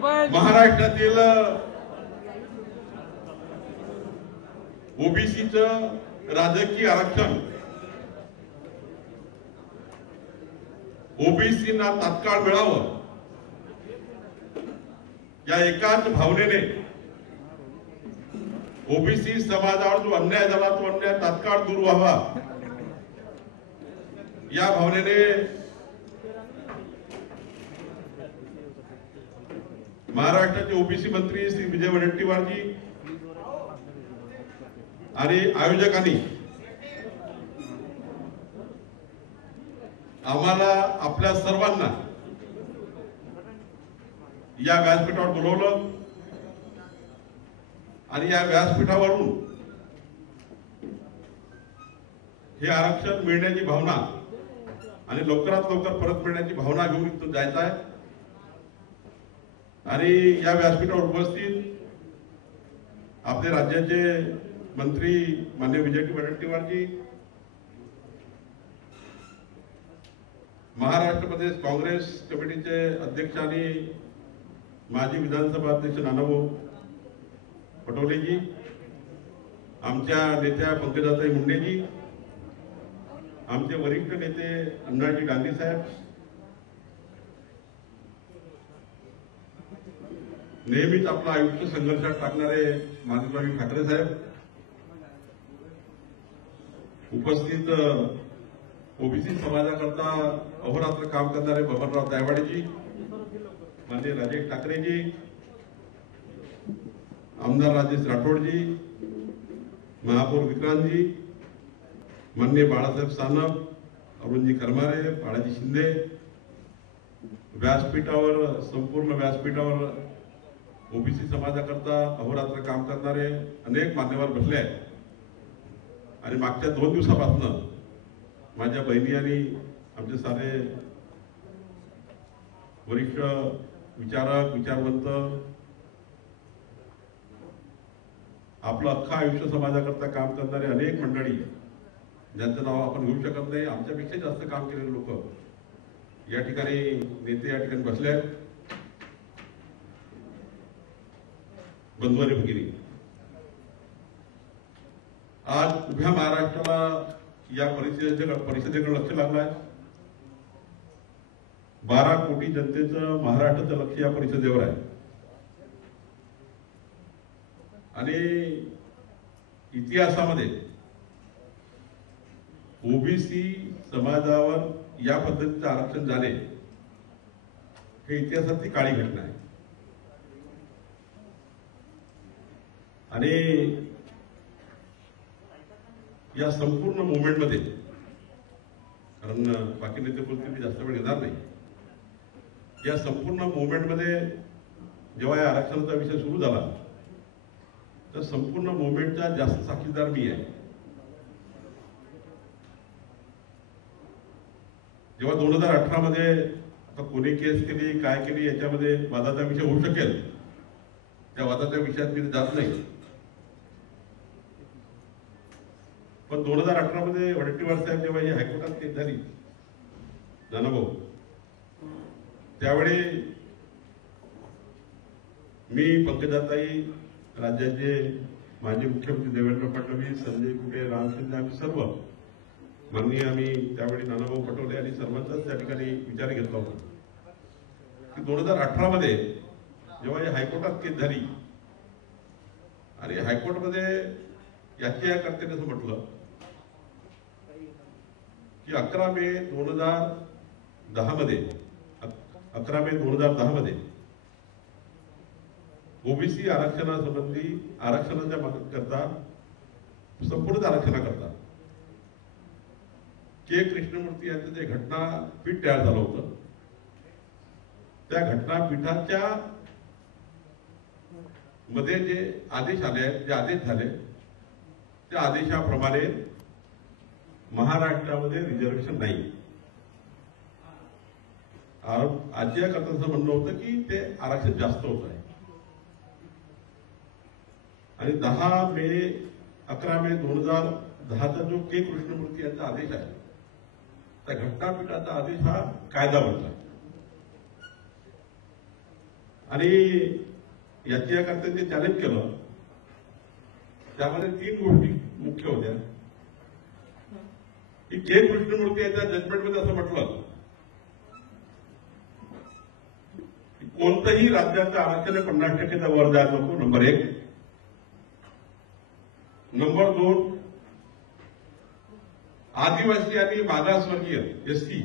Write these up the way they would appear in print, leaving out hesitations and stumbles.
महाराष्ट्रातील ओबीसीचं राजकीय आरक्षण ओबीसींना तात्काळ मिळावं या एकाच भावनेने ओबीसी समाजावर जो अन्याय झाला तो अन्याय तात्काळ दूर व्हावा या भावनेने महाराष्ट्राचे ओबीसी मंत्री श्री विजय वडेट्टीवार जी आणि आयोजकांनी आम्हाला आपल्या सर्वांना या व्यासपीठावर बोलवलं आणि या व्यासपीठावरून हे आरक्षण मिळण्याची भावना आणि लवकरात लवकर परत मिळण्याची भावना घेऊन इथून जायचं आहे। आणि या व्यासपीठावर उपस्थित आपले राज्याचे मंत्री माननीय विजय वडेट्टीवार जी, महाराष्ट्र प्रदेश काँग्रेस कमिटीचे अध्यक्ष आणि माजी विधानसभा अध्यक्ष नानाभाऊ पटोले जी, आमच्या नेत्या पंकजाताई मुंडे जी, आमचे वरिष्ठ नेते अण्णाजी गांधी साहेब, नेहमीच आपलं आयुष्य संघर्षात टाकणारे माननीय ठाकरे साहेब, उपस्थित ओबीसी समाजाकरता अहोरात्र काम करणारे बबनराव दायवाडेजी, माननीय राजेश ठाकरेजी, आमदार राजेश राठोडजी, महापौर विक्रांतजी, माननीय बाळासाहेब सानप, अरुणजी करमारे, बाळाजी शिंदे, व्यासपीठावर संपूर्ण व्यासपीठावर ओबीसी समाजाकरता अहोरात्र काम करणारे अनेक मान्यवर बसले आहेत। आणि मागच्या 2 दिवसापासून माझ्या बहिणी आणि आमचे सारे वरिष्ठ विचारक विचारवंत आपलं अख्खं आयुष्य समाजाकरता काम करणारे अनेक मंडळी, ज्यांचं नाव आपण घेऊ शकत नाही, आमच्यापेक्षा जास्त काम केलेले लोक या ठिकाणी नेते या ठिकाणी बसले आहेत। बंधू आणि भगिनी, आज उभ्या महाराष्ट्राला या परिषदेकडे लक्ष लागलं आहे। 12 कोटी जनतेचं महाराष्ट्राचं लक्ष या परिषदेवर आहे आणि इतिहासामध्ये ओबीसी समाजावर या पद्धतीचं आरक्षण झाले हे इतिहासातली काळी घटना आहे। आणि या संपूर्ण मुवमेंटमध्ये, कारण बाकी नेते बोलतील मी जास्त वेळ घेणार नाही, या संपूर्ण मुवमेंटमध्ये जेव्हा या आरक्षणाचा विषय सुरू झाला तर संपूर्ण मुवमेंटचा जास्त साक्षीदार मी आहे। जेव्हा 2018 मध्ये आता कोणी केस केली काय केली याच्यामध्ये वादाचा विषय होऊ शकेल, त्या वादाच्या विषयात मी जात नाही, पण 2018 मध्ये वडेट्टीवार साहेब जेव्हा ही हायकोर्टात केस झाली नानाभाऊ, त्यावेळी मी पंकजाताई, राज्याचे माजी मुख्यमंत्री देवेंद्र फडणवीस, संजय कुटे, राम शिंदे, आम्ही सर्व माननीय आम्ही त्यावेळी नानाभाऊ पटोले आणि सर्वांचाच त्या ठिकाणी विचार घेतला होता की 2018 मध्ये जेव्हा ही हायकोर्टात केस झाली आणि हायकोर्टमध्ये याचिकाकर्त्याने असं म्हटलं की 11 मे 2010 मध्ये ओबीसी आरक्षणासंबंधी आरक्षणाच्या करता संपूर्ण आरक्षणाकरता के कृष्णमूर्ती यांचं जे घटनापीठ तयार झालं होतं, त्या घटनापीठाच्या मध्ये जे आदेश आले आहेत, जे आदेश झाले त्या आदेशाप्रमाणे महाराष्ट्रामध्ये रिझर्वेशन नाही। आजच्याकरता म्हणणं होतं की ते आरक्षण जास्त होत आहे आणि 11 मे 2010चा जो के कृष्णमूर्ती यांचा आदेश आहे, त्या घटनापीठाचा आदेश हा कायदा बनला आणि याच्याकरता जे चॅलेंज केलं त्यामध्ये 3 गोष्टी मुख्य होत्या की के कृष्णमूर्ती यांच्या जजमेंटमध्ये असं म्हटलं की कोणतंही राज्याचं आरक्षण 50%च्या वर जायला नको, नंबर 1. नंबर 2, आदिवासी आणि मागासवर्गीय एसटी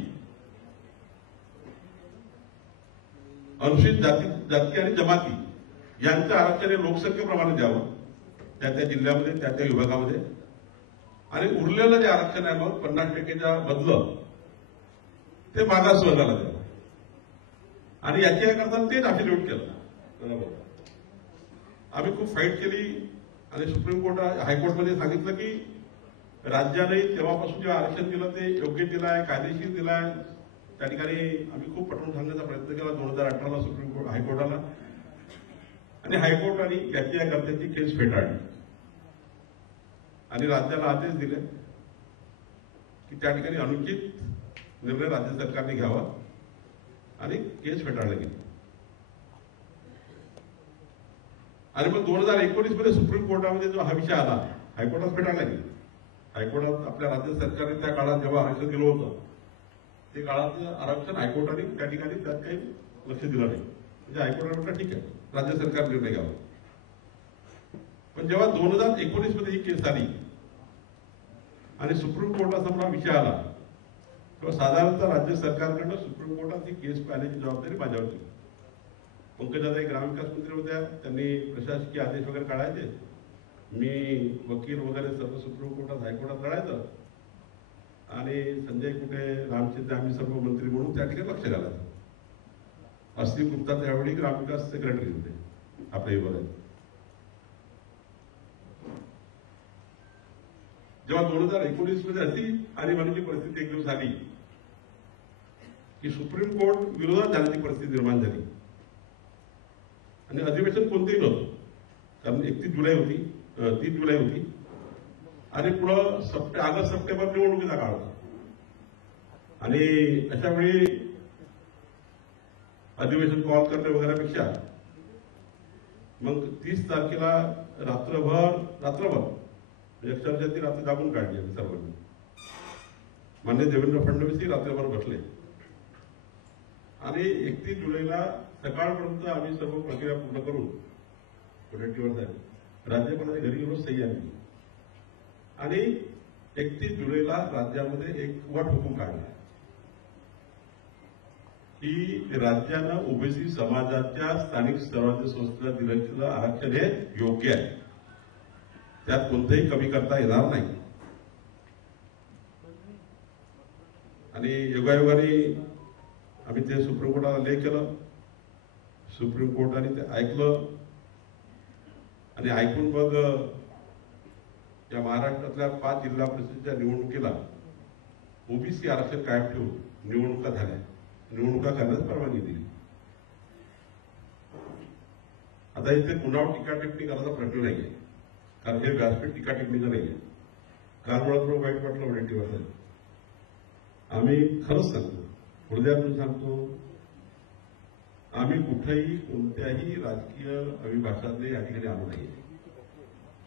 अनुसूचित जाती आणि जमाती यांचं आरक्षण हे लोकसंख्येप्रमाणे द्यावं त्या जिल्ह्यामध्ये त्या विभागामध्ये, आणि उरलेलं जे आरक्षण आहे मग 50%च्या बदलं ते मागासवर्गाला द्यावं. आणि याच्याकरता तेच अफिडेव्हिट केलं. आम्ही खूप फाईट केली आणि सुप्रीम कोर्ट हायकोर्टमध्ये सांगितलं की राज्याने तेव्हापासून जे आरक्षण दिलं ते योग्य दिलं आहे, कायदेशीर दिलं आहे. त्या ठिकाणी आम्ही खूप पटवून सांगण्याचा प्रयत्न केला 2018ला सुप्रीम कोर्ट हायकोर्टाला, आणि हायकोर्टाने याचिकाकर्त्याची केस फेटाळली आणि राज्याला आदेश दिले की त्या ठिकाणी अनुचित निर्णय राज्य सरकारने घ्यावा आणि केस फेटाळली गेली. आणि मग 2019 मध्ये सुप्रीम कोर्टामध्ये जो हा विषय आला, हायकोर्टात फेटाळला गेला. हायकोर्टात आपल्या राज्य सरकारने त्या काळात जेव्हा आरक्षण दिलं होतं ते काळातलं आरक्षण हायकोर्टाने त्या ठिकाणी त्यात काही लक्ष दिलं नाही. म्हणजे हायकोर्टाने म्हटलं ठीक आहे, राज्य सरकार निर्णय घ्यावा. पण जेव्हा 2019 मध्ये ही केस आली आणि सुप्रीम कोर्टासमोर विषय आला तेव्हा साधारणतः राज्य सरकारकडनं सुप्रीम कोर्टात ही केस पाहण्याची जबाबदारी माझ्यावर होती. पंकजाताई ग्रामविकास मंत्री होत्या, त्यांनी प्रशासकीय आदेश वगैरे काढायचे, मी वकील वगैरे सर्व सुप्रीम कोर्टात हायकोर्टात लढायचं, आणि संजय कुटे, राम शिंदे आम्ही सर्व मंत्री म्हणून त्या ठिकाणी लक्ष घालायचं. अस्तिक गुप्ता त्यावेळी ग्रामविकास सेक्रेटरी होते आपल्या विभागात. जेव्हा 2019 मध्ये अशी आणीबाणीची परिस्थिती एक दिवस आली की सुप्रीम कोर्ट विरोधात जाण्याची परिस्थिती निर्माण झाली आणि अधिवेशन कोणतेही नव्हतं, कारण 31 जुलै होती, 30 जुलै होती आणि पुढं ऑगस्ट सप्टेंबर निवडणुकीचा काळ होता. आणि अशा वेळी अधिवेशन कॉल करणे वगैरेपेक्षा मग 30 तारखेला रात्रभर अक्षरशः ती रात्र जागून काढली आम्ही सर्वांनी. माननीय देवेंद्र फडणवीसही रात्रभर बसले आणि 31 जुलैला सकाळपर्यंत आम्ही सर्व प्रक्रिया पूर्ण करून राज्यपालांच्या घरी येऊन सही आणली आणि 31 जुलैला राज्यामध्ये एक वट हुकूम काढला की राज्यानं ओबीसी समाजाच्या स्थानिक स्वराज्य संस्थेला दिलेलं आरक्षण हे योग्य आहे, त्यात कोणतंही कमी करता येणार नाही. आणि योगायोगाने आम्ही ते सुप्रीम कोर्टाला लेख केलं, सुप्रीम कोर्टाने ते ऐकलं आणि ऐकून मग या महाराष्ट्रातल्या 5 जिल्हा परिषदेच्या निवडणुकीला ओबीसी आरक्षण कायम ठेवून निवडणुका झाल्या, निवडणुका करण्यास परवानगी दिली. आता इथे कुणावर टीका टिप्पणी करायचा प्रश्न नाहीये, कारण हे व्यासपीठ टीका टिप्पणीचं नाहीये. कारण मला वाईट वाटलं वडेट्टीवार, आम्ही खरंच सांगतो, हृदयातून सांगतो, आम्ही कुठेही कोणत्याही राजकीय अविभाषातले या ठिकाणी आलो नाहीये.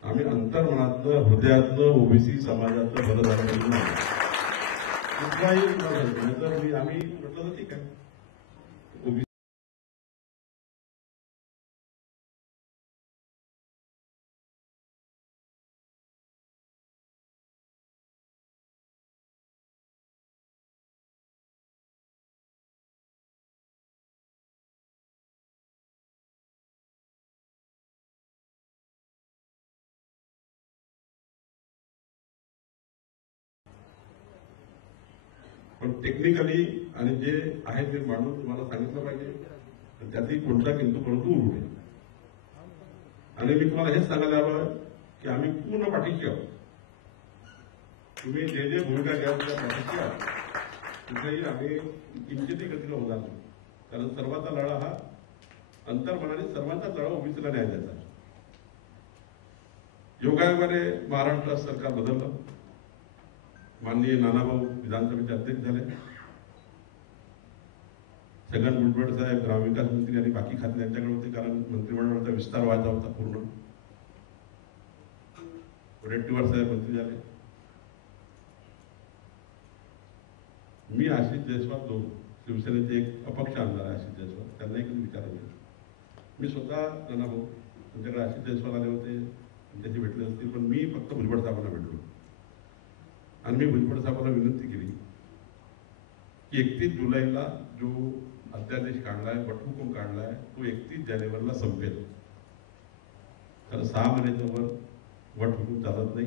आम्ही अंतर्मनातलं हृदयातलं ओबीसी समाजाचं भलं झालं नाही. कुठलाही तर आम्ही म्हटलं तर ठीक आहे, ओबीसी पण टेक्निकली आणि जे आहे ते मांडून तुम्हाला सांगितलं पाहिजे, त्यातही कोणता किंतु परंतु उरू नये. आणि मी तुम्हाला हेच सांगायला आलोय की आम्ही पूर्ण पाठीशी आहोत. तुम्ही जे जे भूमिका घ्याल त्या पाठीशी आहोत, कुठेही आम्ही किंचितही गतीला होणार नाही. कारण सर्वांचा लढा हा अंतर्मनाने सर्वांचा लढा ओबीसीला न्याय द्यायचा. योगायोगाने महाराष्ट्र सरकार बदललं, माननीय नानाभाऊ विधानसभेचे अध्यक्ष झाले छगन भुजबळ साहेब ग्रामविकास मंत्री आणि बाकी खाते त्यांच्याकडे होते, कारण मंत्रिमंडळाचा विस्तार व्हायचा होता पूर्ण. वडेट्टीवार साहेब मंत्री झाले. मी आशिष जयस्वाल दोन शिवसेनेचे एक अपक्ष आमदार आहे आशिष जयस्वाल, त्यांना एक विचारायचं. मी स्वतः नाना भाऊ तुमच्याकडे आशिष जयस्वाल आले होते, त्यांच्याशी भेटले असतील, पण मी फक्त भुजबळ साहेबांना भेटलो. आणि मी भुजबळ साहेबांना विनंती केली की 31 जुलैला जो अध्यादेश काढलाय, वटहुकूम काढलाय, तो 31 जानेवारीला संपेल. कारण 6 महिन्याच्या वर वटहुकूम चालत नाही,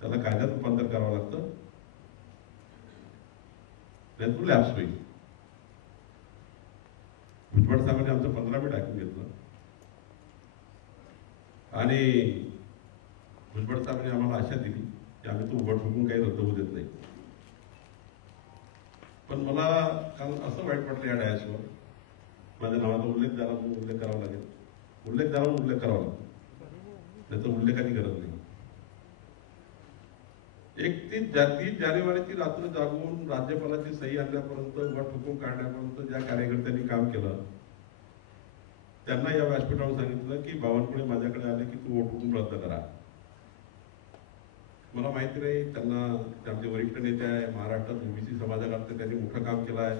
त्याला कायद्यात रूपांतर करावं लागतं, नाही तो लॅप्स होईल. भुजबळ साहेबांनी आमचं 15 मिनिट ऐकून घेतलं आणि भुजबळ साहेबांनी आम्हाला आशा दिली की आम्ही तो वटहुकूम काही रद्द होऊ देत नाही. पण मला काल असं वाईट वाटलं या डायसवर, माझ्या नावाचा उल्लेख झाला म्हणून उल्लेख करावा लागेल, उल्लेख झाला म्हणून उल्लेख करावा लागतो, त्याचा उल्लेखाची गरज नाही. 31 जानेवारीची रात्र जागून राज्यपालाची सही आणण्यापर्यंत, वटहुकूम काढण्यापर्यंत ज्या कार्यकर्त्यांनी काम केलं, त्यांना या व्यासपीठावर सांगितलं की बावनकुळे माझ्याकडे आले की तू वटहुकूम रद्द करा. मला माहिती नाही, त्यांना आमचे वरिष्ठ नेते आहे, महाराष्ट्रात ओबीसी समाजाकरता त्यांनी मोठं काम केलं आहे.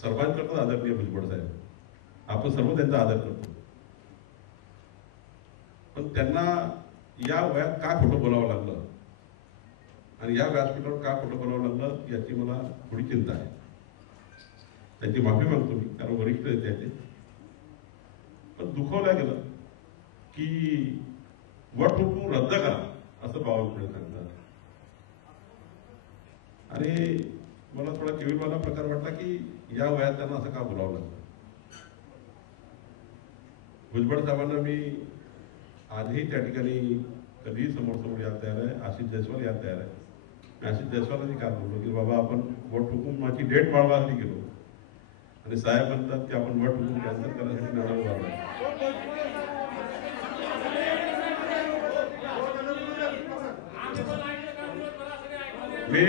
सर्वांकरता आदरणीय भुजबळ साहेब, आपण सर्व त्यांचा आदर करतो. पण त्यांना या वयात का खोटं बोलावं लागलं आणि या व्यासपीठावर का खोटं बोलावं लागलं याची मला थोडी चिंता आहे. त्यांची माफी मागतो मी, कारण वरिष्ठ आहेत त्याचे. पण दुखवलं गेलं की वटहुकूम रद्द करा असं बावनकुळे सांगतात. आणि मला थोडा केविलवाला प्रकार वाटला की या वयात त्यांना असं का बोलावं लागलं. भुजबळ साहेबांना मी आजही त्या ठिकाणी कधीही समोर यायला तयार आहे, आशिष जयस्वाल यायला तयार आहे. आशिष जयस्वालांनी काय बोललो की बाबा आपण वटहुकुमाची डेट वाढवायला गेलो आणि साहेब म्हणतात की आपण वटहुकूम कॅन्सल करण्यासाठी नाराज झालो. मी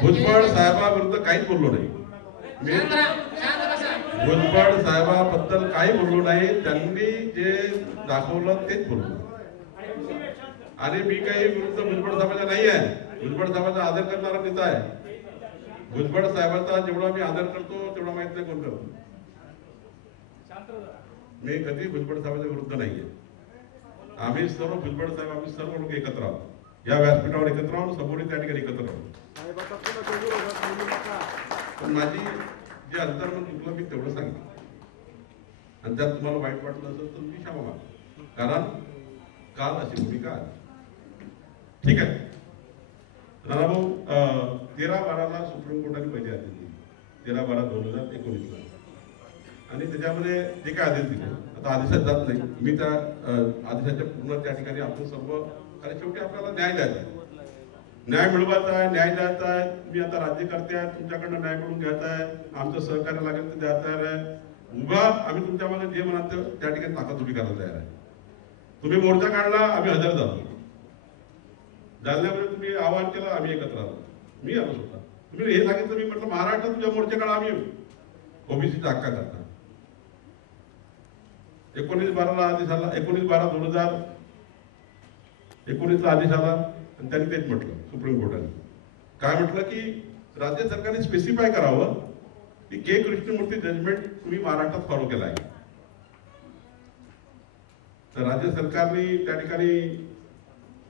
भुजबळ साहेबाविरुद्ध काहीच बोललो नाही. मी भुजबळ साहेबाबद्दल काही बोललो नाही. त्यांनी जे दाखवलं तेच बोललो आणि मी काही विरुद्ध भुजबळ साहेबांचा नाही आहे. भुजबळ साहेबांचा आदर करणारा नेता आहे. भुजबळ साहेबांचा जेवढा मी आदर करतो तेवढा माहित नाही कोण करतो. मी कधी भुजबळ साहेबांच्या विरुद्ध नाहीये. आम्ही सर्व भुजबळ साहेब, आम्ही सर्व लोक एकत्र आहोत, या व्यासपीठावर एकत्र आहोत, समोर त्या ठिकाणी एकत्र आहोत. पण माझी जे अंतर्मन चुकलं मी तेवढं सांगितलं आणि त्यात तुम्हाला वाईट वाटलं असेल तर मी क्षमा मागतो, कारण काल अशी भूमिका आहे. ठीक आहे नाना भाऊ, 13/12ला सुप्रीम कोर्टाने पहिले आदेश दिले, 13/12/2019 आणि त्याच्यामध्ये जे काय आदेश दिले, आता आदेशात जात नाही मी, त्या आदेशाच्या पूर्ण त्या ठिकाणी आपण सर्व, कारण शेवटी आपल्याला न्याय द्यायचा आहे, न्याय मिळवायचा आहे, न्याय द्यायचा आहे. मी आता राज्यकर्ते आहे, तुमच्याकडनं न्याय मिळवून घ्यायचा आहे, आमचं सहकार्य लागेल ते द्यायचं आहे. उभा आम्ही तुमच्या मागे जे म्हणाल त्या ठिकाणी ताकद उभी करायला तयार आहे. तुम्ही मोर्चा काढला, आम्ही हजर झालो. जालन्यामध्ये तुम्ही आवाहन केलं, आम्ही एकत्र आलो. मी आलो स्वतः. तुम्ही हे सांगितलं, मी म्हटलं महाराष्ट्रात तुझ्या मोर्चा काढा, आम्ही ओबीसीचा हक्का करता. 19/12ला आदेश आला, 19/12/2019ला आदेश आला आणि त्यांनी तेच म्हटलं सुप्रीम कोर्टाने. काय म्हटलं की राज्य सरकारने स्पेसिफाय करावं की के कृष्णमूर्ती जजमेंट तुम्ही महाराष्ट्रात फॉलो केला आहे. तर राज्य सरकारने त्या ठिकाणी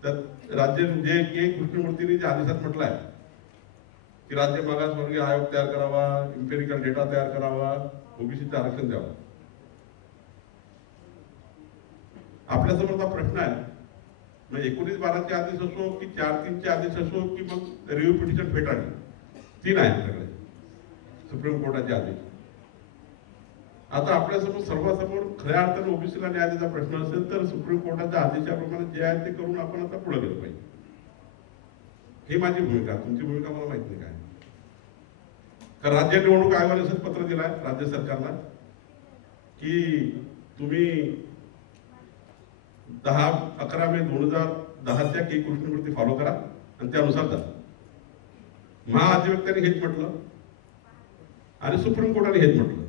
राज्य जे के कृष्णमूर्तीने जे आदेशात म्हटलं आहे की राज्य मागासवर्गीय आयोग तयार करावा, इम्पेरिकल डेटा तयार करावा, ओबीसीचं आरक्षण द्यावं. आपल्यासमोरचा प्रश्न आहे, मग 19/12चे आदेश असो की 4/3चे आदेश असो की मग रिव्ह्यू पिटिशन फेटाळली, 3 आहेत सगळे सुप्रीम कोर्टाचे आदेश. आता आपल्यासमोर सर्वांसमोर खऱ्या अर्थाने ओबीसीला न्याय द्यायचा प्रश्न असेल तर सुप्रीम कोर्टाच्या आदेशाप्रमाणे जे आहे ते करून आपण आता पुढे गेलो पाहिजे. ही माझी भूमिका. तुमची भूमिका मला माहित नाही काय. कारण राज्य निवडणूक आयोगाने असंच पत्र दिलंय राज्य सरकारला की तुम्ही 11 मे 2010च्या के कृष्णमूर्ती फॉलो करा आणि त्यानुसार जा. महाधिवक्त्यांनी हेच म्हटलं आणि सुप्रीम कोर्टाने हेच म्हटलं.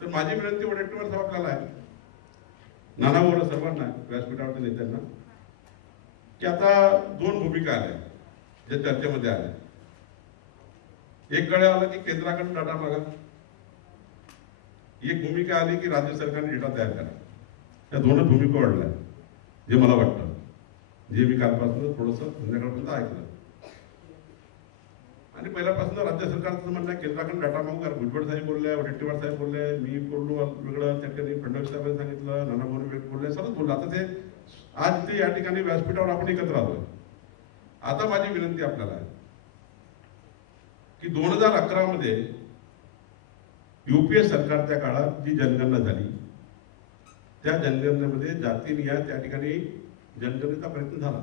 तर माझी विनंती वडेट्टीवार साहेब आपल्याला आहे, नाना भाऊ सर्वांना, व्यासपीठावरच्या नेत्यांना, की आता दोन भूमिका आल्या ज्या चर्चेमध्ये आल्या. एक कडे आलं की केंद्राकडून डाटा मागा, एक भूमिका आली की राज्य सरकारने डेटा तयार करा. या दोनच भूमिका वाढल्या जे मला वाटतं, जे मी कालपासून थोडंसं संध्याकाळपर्यंत ऐकलं. आणि पहिल्यापासून राज्य सरकारचं म्हणणं आहे केंद्राकडून डाटा मागू. कारण भुजबळ साहेब बोलले, वडेट्टीवार साहेब बोलले, मी बोललो वेगळं, त्या ठिकाणी फडणवीस साहेबांनी सांगितलं, नाना भाऊ बोलले, सर्वच बोललं. आता ते आज ते या ठिकाणी व्यासपीठावर आपण एकत्र आलोय. आता माझी विनंती आपल्याला आहे की 2011 मध्ये युपीए सरकारच्या काळात जी जनगणना झाली, त्या जनगणनेमध्ये जातीनिहाय त्या ठिकाणी जनगणनेचा प्रयत्न झाला.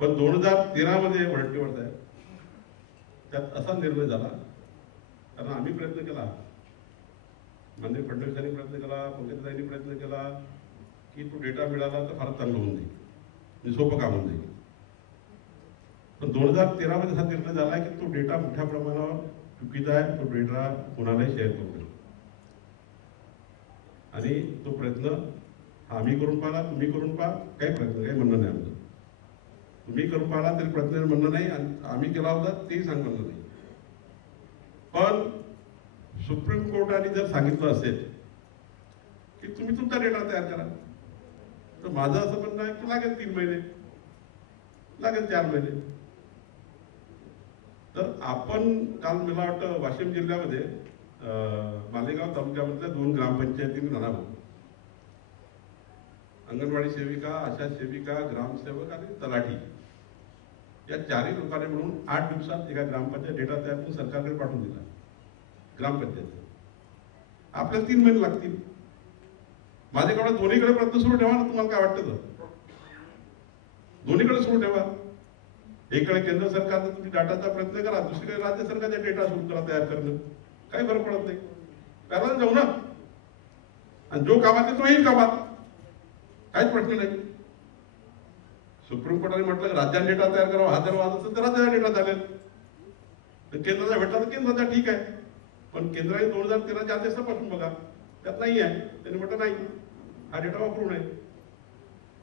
पण 2013 मध्ये वडेट्टीवार साहेब त्यात असा निर्णय झाला, कारण आम्ही प्रयत्न केला, माननीय फडणवीसांनी प्रयत्न केला, पंकजाताईंनी प्रयत्न केला की तो डेटा मिळाला तर फारच चांगलं होऊन जाईल, सोपं काम होऊन जाईल. पण 2013 मध्ये हा निर्णय झाला की तो डेटा मोठ्या प्रमाणावर चुकीचा आहे, तो डेटा कोणालाही शेअर करू नये. आणि तो प्रयत्न आम्ही करून पाहिला, तुम्ही करून पहा, काही प्रयत्न काही म्हणणं नाही आमचं. तुम्ही करून पाहिला तरी प्रयत्न म्हणणं नाही, आणि आम्ही केला होता तेही सांगणं नाही. पण सुप्रीम कोर्टाने जर सांगितलं असेल की तुम्ही तुमचा डेटा तयार करा, तर माझं असं म्हणणं आहे की लागेल 3 महिने, लागेल 4 महिने. तर आपण काल मला वाटतं वाशिम जिल्ह्यामध्ये मालेगाव तालुक्यामधल्या 2 ग्रामपंचायतींनी नाना भाऊ, अंगणवाडी सेविका, आशा सेविका, ग्रामसेवक आणि तलाठी या 4ही लोकांनी मिळून 8 दिवसात एका ग्रामपंचायत डेटा तयार करून सरकारकडे पाठवून दिला. ग्रामपंचायत आपल्याला 3 महिने लागतील. माझ्याकडे दोन्हीकडे प्रयत्न सुरू ठेवा ना. तुम्हाला काय वाटतं तर दोन्हीकडे सुरू ठेवा. एकडे केंद्र सरकारचा तुम्ही डाटाचा प्रयत्न करा, दुसरीकडे राज्य सरकारचा डेटा सुरू करा तयार करणं. काही फरक पडत नाही, करायला जाऊ ना. आणि जो कामात तो येईल कामात, काहीच प्रश्न नाही. सुप्रीम कोर्टाने म्हटलं राज्याने डेटा तयार करावा, हा जर वाद असेल तर राज्याचा डेटा चालेल, तर केंद्राचा भेटला तर केंद्राचा ठीक आहे. पण केंद्राने 2013च्या आदेशापासून बघा, त्यात नाही आहे. त्यांनी म्हटलं नाही, हा डेटा वापरू नये.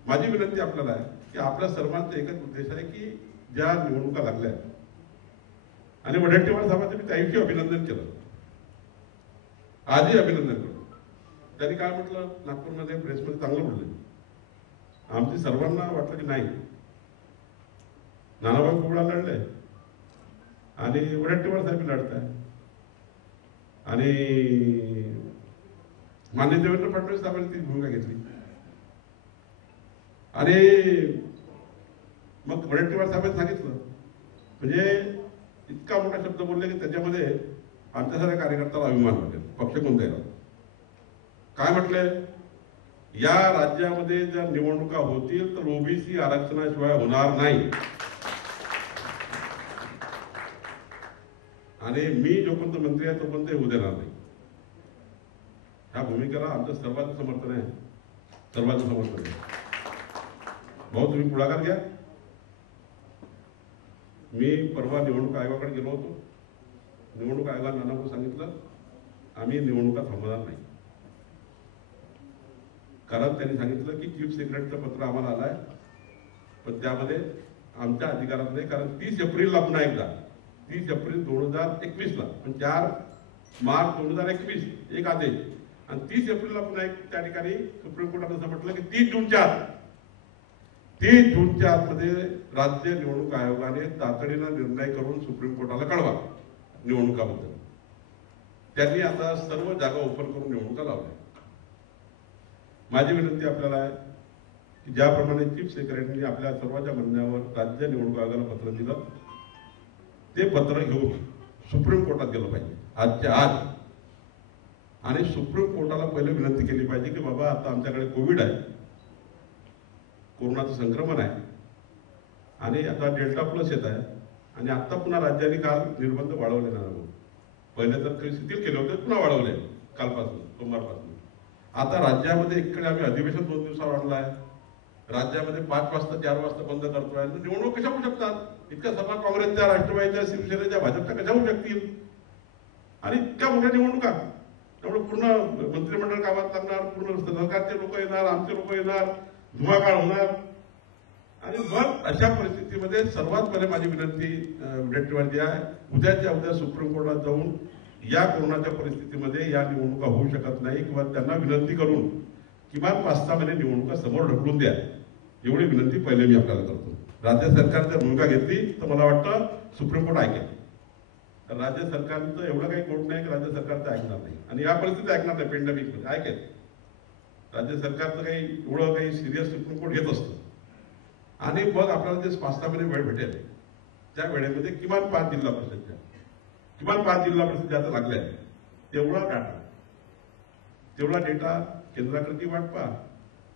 माझी विनंती आपल्याला आहे की आपल्या सर्वांचा एकच उद्देश आहे की ज्या निवडणुका लागल्या, आणि वडेट्टीवार साहेबांचं मी त्याविषयी अभिनंदन केलं, आजही अभिनंदन करतो. त्यांनी काय म्हटलं नागपूरमध्ये प्रेसमध्ये चांगलं बोलले. आमची सर्वांना वाटलं की नाही, नानाभाऊ कुबडा लढले आणि वडेट्टीवार साहेब लढत आहे, आणि माननीय देवेंद्र फडणवीस साहेबांनी ती भूमिका घेतली. आणि मग वडेट्टीवार साहेबांनी सांगितलं, म्हणजे इतका मोठा शब्द बोलले की त्याच्यामध्ये आमच्यासारख्या कार्यकर्त्याला अभिमान वाटेल, पक्ष कोणताही राहतो. काय म्हटले, या राज्यामध्ये जर निवडणुका होतील तर ओबीसी आरक्षणाशिवाय होणार नाही. आणि मी जोपर्यंत मंत्री आहे तोपर्यंत होऊ देणार नाही. ह्या भूमिकेला आमचं सर्वांचं समर्थन आहे, सर्वांचं समर्थन आहे. भाऊ तुम्ही पुढाकार घ्या. मी परवा निवडणूक आयोगाकडे गेलो होतो. निवडणूक आयोगाने नानाभाऊ सांगितलं आम्ही निवडणुका थांबवणार नाही. कारण त्यांनी सांगितलं की चीफ सेक्रेटरीचं पत्र आम्हाला आलंय, पण त्यामध्ये आमच्या अधिकारात नाही. कारण 30 एप्रिलला पुन्हा एकदा 30 एप्रिल 2021ला, पण 4 मार्च 2021 एक आदेश, आणि 30 एप्रिलला पुन्हा एक त्या ठिकाणी सुप्रीम कोर्टाने असं म्हटलं की 30 जूनच्या आतमध्ये राज्य निवडणूक आयोगाने तातडीनं निर्णय करून सुप्रीम कोर्टाला कळवा निवडणुकाबद्दल. त्यांनी आता सर्व जागा ओपन करून निवडणुका लावल्या. माझी विनंती आपल्याला आहे की ज्याप्रमाणे चीफ सेक्रेटरीने आपल्या सर्वांच्या म्हणण्यावर राज्य निवडणूक आयोगाला पत्र दिलं, ते पत्र घेऊन सुप्रीम कोर्टात गेलं पाहिजे आजच्या आज. आणि सुप्रीम कोर्टाला पहिले विनंती केली पाहिजे की बाबा आता आमच्याकडे कोविड आहे, कोरोनाचं संक्रमण आहे, आणि आता डेल्टा प्लस येत आहे, आणि आता पुन्हा राज्याने काल निर्बंध वाढवले ना. पहिले तर काही शिथिल केले होते, पुन्हा वाढवले कालपासून, सोमवारपासून. आता राज्यामध्ये एकीकडे आम्ही अधिवेशन 2 दिवसावर आणलं आहे, राज्यामध्ये 5 वाजता 4 वाजता बंद करतोय. निवडणूक कशा होऊ शकतात? इतक्या सभा काँग्रेसच्या, राष्ट्रवादीच्या, शिवसेनेच्या, भाजपच्या कशा होऊ शकतील? आणि इतक्या मोठ्या निवडणुका, त्यामुळे पूर्ण मंत्रिमंडळ कामात लागणार, पूर्ण सरकारचे लोक येणार, आमचे लोक येणार, धुमाकाळ होणार. आणि मग अशा परिस्थितीमध्ये सर्वात पहिले माझी विनंती वडेट्टीवारजी आहे, उद्याच्या उद्या सुप्रीम कोर्टात जाऊन या कोरोनाच्या परिस्थितीमध्ये या निवडणुका होऊ शकत नाही, किंवा त्यांना विनंती करून किमान 5-6 महिने निवडणुका समोर ढकलून द्या, एवढी विनंती पहिले मी आपल्याला करतो. राज्य सरकार जर भूमिका घेतली तर मला वाटतं सुप्रीम कोर्ट ऐकेल. राज्य सरकारचं एवढं काही कोर्ट नाही की राज्य सरकारचं ऐकणार नाही, आणि या परिस्थितीत ऐकणार नाही, पेंडेमिकमध्ये ऐकेल. राज्य सरकारचं काही एवढं काही सिरियस सुप्रीम कोर्ट घेत असतं. आणि मग आपल्याला जे 5-6 महिने वेळ भेटेल, त्या वेळेमध्ये किमान 5 जिल्हा परिषदच्या, किमान 5 जिल्हा परिषद ज्या लागल्या तेवढा डेटा केंद्राकडची वाटपा,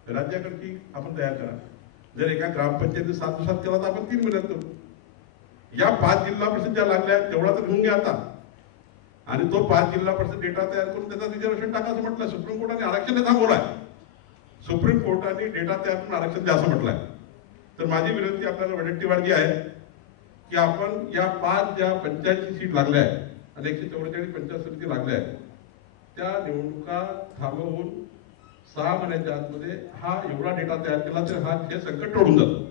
राज्याकडची आपण तयार करा. जर एका ग्रामपंचायतीने 7 दिवसात केला तर आपण 3 महिन्यात करू. या 5 जिल्हा परिषद ज्या लागल्या तेवढा तर घेऊन घ्या आता, आणि तो 5 जिल्हा परिषद डेटा तयार करून त्याचा रिझर्वेशन टाका असं म्हटलं. सुप्रीम कोर्टाने आरक्षण थांबवलाय, सुप्रीम कोर्टाने डेटा तयार करून आरक्षण द्या असं म्हटलंय. तर माझी विनंती आपल्याला वडेट्टीवारजी आहे की आपण या 5 ज्या 85 सीट लागल्या आहेत आणि 144 पंचायत समिती लागल्या आहेत, त्या निवडणुका थांबवून 6 महिन्याच्या आतमध्ये हा एवढा डेटा तयार केला तर हे संकट टळून जातं.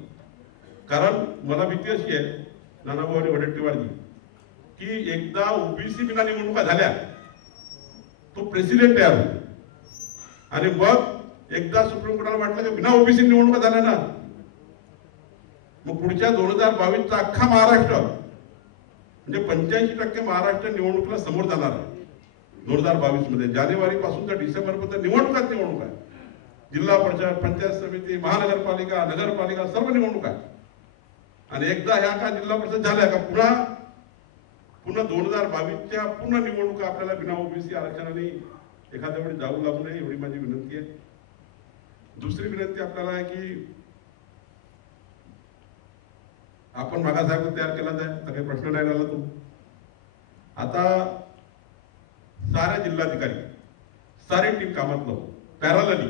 कारण मला भीती अशी आहे नानाभाऊ आणि वडेट्टीवारजी की एकदा ओबीसी बिना निवडणुका झाल्या तो प्रेसिडेंट तयार होतो, आणि मग एकदा सुप्रीम कोर्टाला वाटलं की बिना ओबीसी निवडणुका झाल्या ना, मग पुढच्या 2022चा अख्खा महाराष्ट्र म्हणजे 85% महाराष्ट्र निवडणुकीला समोर जाणार आहे. 2022 मध्ये जानेवारी पासून तर डिसेंबर पर्यंत निवडणूक आहे. जिल्हा परिषद, पंचायत समिती, महानगरपालिका, नगरपालिका सर्व निवडणुका. आणि एकदा ह्या का जिल्हा परिषद झाल्या का पुन्हा 2022च्या पूर्ण निवडणुका आपल्याला बिना ओबीसी आरक्षणाने एखाद्या वेळी जाऊ लागू नये, एवढी माझी विनंती आहे. दुसरी विनंती आपल्याला आहे की आपण मागासाहेब तयार केला जाय, काही प्रश्न नाही राहिला तो. आता सारे जिल्हाधिकारी, सारी टीम कामात लावू, पॅरलली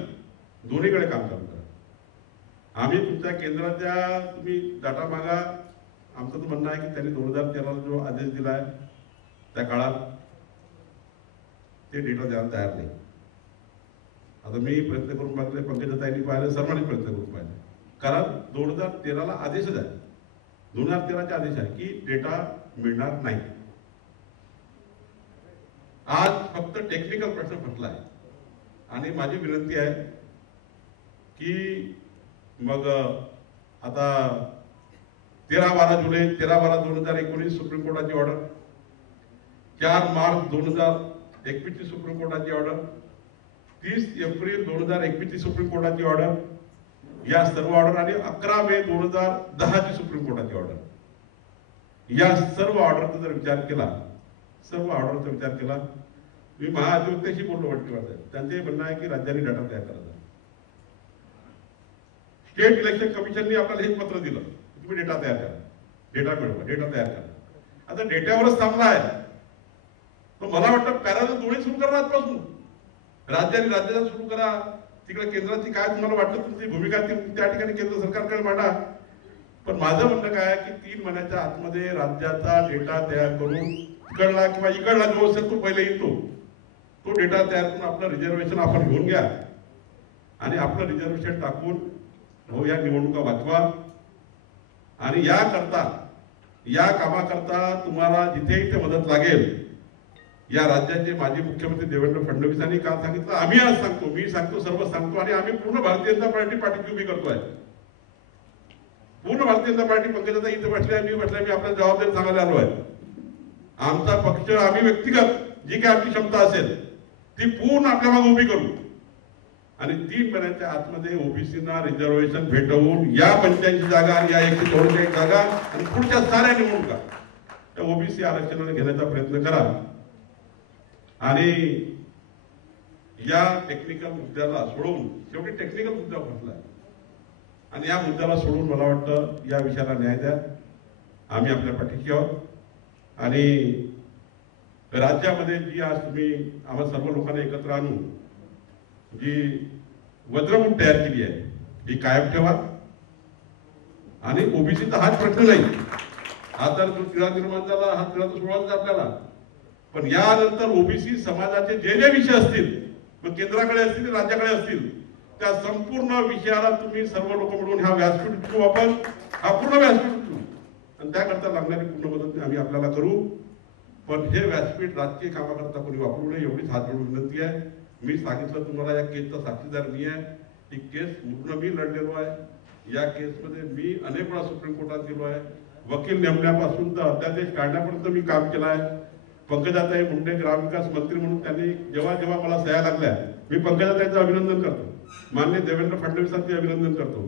दोन्हीकडे काम चालू करा. आम्ही तुमच्या केंद्राच्या तुम्ही डाटा मागा. आमचं तर म्हणणं आहे की त्यांनी 2013ला जो आदेश दिलाय त्या काळात ते डेटा द्यायला तयार नाही. आता मी प्रयत्न करून पाहिले, पंकजाताईंनी पाहिलं, सर्वांनी प्रयत्न करून पाहिले. कारण 2013ला आदेशच आहे, 2013चे आदेश आहे की डेटा मिळणार नाही. आज फक्त टेक्निकल प्रश्न फसला आहे. आणि माझी विनंती आहे की मग आता 13-12 जुलै 13-12-2019 सुप्रीम कोर्टाची ऑर्डर, 4 मार्च 2021 ची सुप्रीम कोर्टाची ऑर्डर, 30 एप्रिल 2021 ची सुप्रीम कोर्टाची ऑर्डर, या सर्व ऑर्डर, आणि 11 मे 2010 ची सुप्रीम कोर्टाची ऑर्डर, या सर्व ऑर्डरचा जर विचार केला, मी महाधिवक्त्याशी बोललो वडेट्टीवार साहेब, त्यांचे म्हणणं आहे की राज्यांनी डाटा तयार करायचा. स्टेट इलेक्शन कमिशनने आपल्याला हेच पत्र दिलं, तुम्ही डेटा तयार करा, डेटा मिळवा, डेटा तयार करा. आता डेटावरच थांबला आहे. तर मला वाटतं पॅरल दोन्ही सुरू करा आजपासून. राज्याने राज्याचा सुरू करा, तिकडे केंद्राची काय तुम्हाला वाटतं तुमची भूमिका त्या ठिकाणी केंद्र सरकारकडे मांडा. पण माझं म्हणणं काय आहे की 3 महिन्याच्या आतमध्ये राज्याचा डेटा तयार करून इकडला किंवा इकडला जो असेल तो पहिले येतो, तो डेटा तयार करून आपलं रिझर्वेशन आपण घेऊन घ्या, आणि आपलं रिझर्वेशन टाकून हो या निवडणुका वाचवा. आणि या कामाकरता तुम्हाला जिथे इथे मदत लागेल, या राज्याचे माजी मुख्यमंत्री देवेंद्र फडणवीसांनी काल सांगितलं, आम्ही आज सांगतो, मी सांगतो, सर्व सांगतो, आणि आम्ही पूर्ण भारतीय जनता पार्टीची उभी करतोय. पूर्ण भारतीय जनता पार्टी, पंकजाताई इथे बसल्या, मी आपल्याला जबाबदारी सांगायला आलो आहे. आमचा पक्ष, आम्ही व्यक्तिगत जी काय आमची क्षमता असेल ती पूर्ण आपल्या मागे उभी करू, आणि 3 महिन्याच्या आतमध्ये ओबीसीना रिझर्वेशन भेटवून या 85 जागा, या 144 जागा आणि पुढच्या साऱ्या निवडणुका त्या ओबीसी आरक्षणाने घेण्याचा प्रयत्न करा. आणि या टेक्निकल मुद्द्याला सोडवून, शेवटी टेक्निकल मुद्दा फसलाय, आणि या मुद्द्याला सोडून मला वाटतं या विषयाला न्याय द्या. आम्ही आपल्या पाठीशी आहोत. आणि राज्यामध्ये जी आज तुम्ही आम्हा सर्व लोकांना एकत्र आणून जी वज्रमूठ तयार केली आहे, ही कायम ठेवा. आणि ओबीसीचा हाच प्रश्न नाही, हा तर जो तिढा निर्माण झाला, हा तिढा तर सोडवायचा आपल्याला. पण यानंतर ओबीसी समाजाचे जे जे विषय असतील, मग केंद्राकडे असतील राज्याकडे असतील, त्या संपूर्ण विषयाला तुम्ही सर्व लोक मिळून हा व्यासपीठ उचलू, आपण हा पूर्ण व्यासपीठ उचलू आणि त्याकरता लागणारी पूर्ण मदत आम्ही आपल्याला करू. पण हे व्यासपीठ राजकीय कामाकरता कोणी वापरू नये एवढीच हात जोडून विनंती आहे. मी सांगितलं तुम्हाला, या केसचा साक्षीदार मी आहे. ही केस पूर्ण मी लढलेलो आहे. या केसमध्ये मी अनेक वेळा सुप्रीम कोर्टात गेलो आहे. वकील नेमण्यापासून तर अध्यादेश काढण्यापर्यंत मी काम केलं आहे. पंकजाताई मुंडे ग्रामविकास मंत्री म्हणून त्यांनी जेव्हा जेव्हा मला सह्या लागल्या, मी पंकजाताईंचं अभिनंदन करतो. माननीय देवेंद्र फडणवीसांचे अभिनंदन करतो.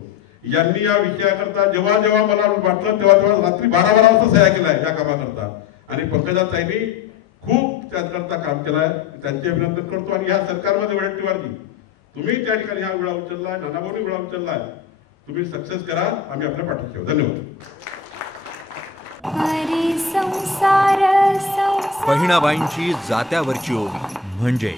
यांनी या विषयाकरता जेव्हा जेव्हा मला वाटलं तेव्हा तेव्हा रात्री 12-12 वाजता सह्या केल्या या कामाकरता. आणि पंकजाताईंनी खूप त्याकरता काम केलं आहे. त्यांचे अभिनंदन करतो. आणि ह्या सरकारमध्ये वडेट्टीवारजी तुम्ही त्या ठिकाणी हा विळा उचलला आहे, नानाभाऊंनी विळा उचलला आहे. तुम्ही सक्सेस करा, आम्ही आपल्या पाठीशी आहोत. धन्यवाद. बहिणाबाईंची जात्यावरची ओवी म्हणजे